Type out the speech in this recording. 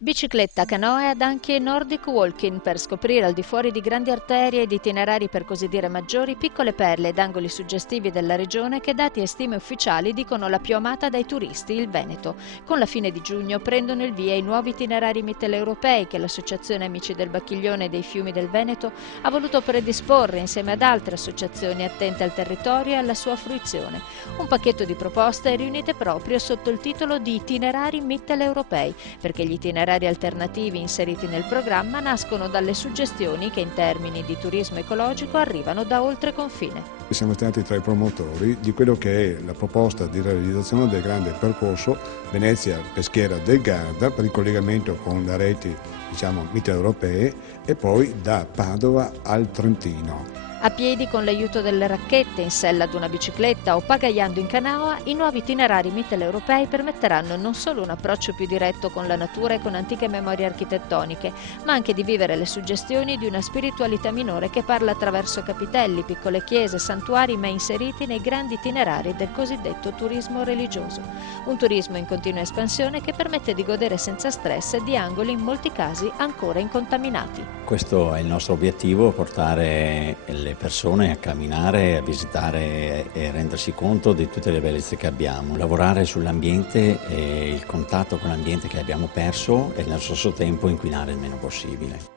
Bicicletta, canoa ed anche Nordic Walking per scoprire al di fuori di grandi arterie ed itinerari per così dire maggiori piccole perle ed angoli suggestivi della regione che dati e stime ufficiali dicono la più amata dai turisti, il Veneto. Con la fine di giugno prendono il via i nuovi itinerari mitteleuropei che l'Associazione Amici del Bacchiglione e dei Fiumi del Veneto ha voluto predisporre insieme ad altre associazioni attente al territorio e alla sua fruizione. Un pacchetto di proposte riunite proprio sotto il titolo di Itinerari mitteleuropei, perché gli itinerari alternativi inseriti nel programma nascono dalle suggestioni che in termini di turismo ecologico arrivano da oltre confine. Siamo stati tra i promotori di quello che è la proposta di realizzazione del grande percorso Venezia-Peschiera del Garda per il collegamento con le reti mitteleuropee e poi da Padova al Trentino. A piedi con l'aiuto delle racchette, in sella ad una bicicletta o pagaiando in canoa, i nuovi itinerari mitteleuropei permetteranno non solo un approccio più diretto con la natura e con antiche memorie architettoniche, ma anche di vivere le suggestioni di una spiritualità minore che parla attraverso capitelli, piccole chiese, santuari, ma inseriti nei grandi itinerari del cosiddetto turismo religioso. Un turismo in continua espansione che permette di godere senza stress di angoli in molti casi ancora incontaminati. Questo è il nostro obiettivo, portare le persone a camminare, a visitare e rendersi conto di tutte le bellezze che abbiamo, lavorare sull'ambiente e il contatto con l'ambiente che abbiamo perso e nello stesso tempo inquinare il meno possibile.